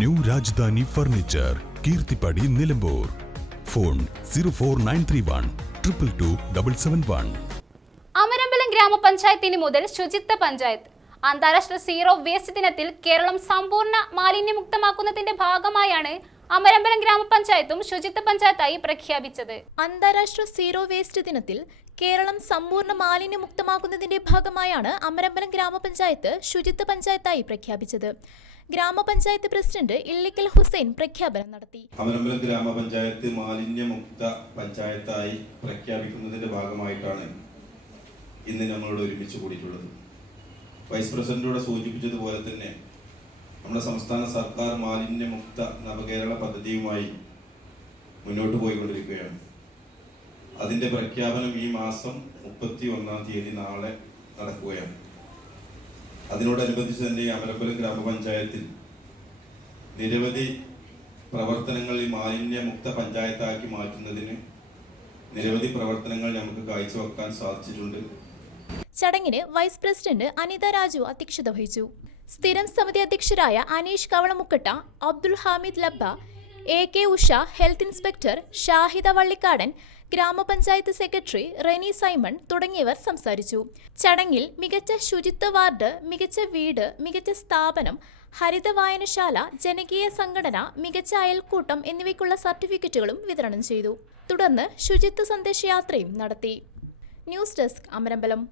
New Rajadhani furniture Keerthippadi Nilambur. Phone zero four nine three one triple two double seven one. Amarambalam ഗ്രാമപഞ്ചായത്തിന് മുതൽ ശുചിത്വ പഞ്ചായത്ത്. അന്താരാഷ്ട്ര zero waste ദിനത്തിൽ കേരളം സമ്പൂർണ മാലിന്യമുക്തമാക്കുന്നതിന്റെ ഭാഗമായാണ് അമരമ്പലം ഗ്രാമപഞ്ചായത്തും ശുചിത്വ പഞ്ചായത്തായി പ്രഖ്യാപിച്ചത്. അന്താരാഷ്ട്ര സീറോ വേസ്റ്റ് ദിനത്തിൽ കേരളം സമ്പൂർണ മാലിന്യമുക്തമാക്കുന്നതിന്റെ ഭാഗമായാണ് അമരമ്പലം ഗ്രാമപഞ്ചായത്ത് ശുചിത്വ പഞ്ചായത്തായി പ്രഖ്യാപിച്ചത്. ഗ്രാമപഞ്ചായത്ത് പ്രസിഡന്റ് ഇല്ലിക്കൽ ഹുസൈൻ പ്രഖ്യാപനം നടത്തി. അമരമ്പലം ഗ്രാമപഞ്ചായത്ത് മാലിന്യമുക്ത പഞ്ചായത്തായി പ്രഖ്യാപിക്കുന്നതിന്റെ ഭാഗമായിട്ടാണ് ഇന്ന് നമ്മളോട് ഒരുമിച്ച് കൂടിയിട്ടുള്ളത്. വൈസ് പ്രസിഡന്റോടെ സൂചിപ്പിച്ചതുപോലെ തന്നെ നമ്മുടെ സംസ്ഥാന സർക്കാർ മാലിന്യമുക്ത നവകേരള പദ്ധതിയുമായി മുന്നോട്ട് പോയിക്കൊണ്ടിരിക്കുകയാണ്. അതിന്റെ പ്രഖ്യാപനം ഈ മാസം മുപ്പത്തി ഒന്നാം തീയതി നാളെ നടക്കുകയാണ്. അതിനോടനുബന്ധിച്ച് തന്നെ അമരമ്പലം ഗ്രാമപഞ്ചായത്തിൽ നിരവധി പ്രവർത്തനങ്ങൾ ഈ മാലിന്യമുക്ത പഞ്ചായത്താക്കി മാറ്റുന്നതിന് നിരവധി പ്രവർത്തനങ്ങൾ നമുക്ക് കാഴ്ചവെക്കാൻ സാധിച്ചിട്ടുണ്ട്. ചടങ്ങിന് വൈസ് പ്രസിഡന്റ് അനിത രാജു അധ്യക്ഷത വഹിച്ചു. സ്ഥിരം സമിതി അധ്യക്ഷരായ Aneesh Kavalamukkatta Abdul Hamid Labba A K Usha health inspector Shahida Vallikkadan ഗ്രാമപഞ്ചായത്ത് സെക്രട്ടറി റെനി സൈമൺ തുടങ്ങിയവർ സംസാരിച്ചു. ചടങ്ങിൽ മികച്ച ശുചിത്വ വാർഡ് മികച്ച വീട് മികച്ച സ്ഥാപനം ഹരിത വായനശാല ജനകീയ സംഘടന മികച്ച അയൽക്കൂട്ടം എന്നിവയ്ക്കുള്ള സർട്ടിഫിക്കറ്റുകളും വിതരണം ചെയ്തു. തുടർന്ന് ശുചിത്വ സന്ദേശയാത്രയും നടത്തി. News desk Amarambalam.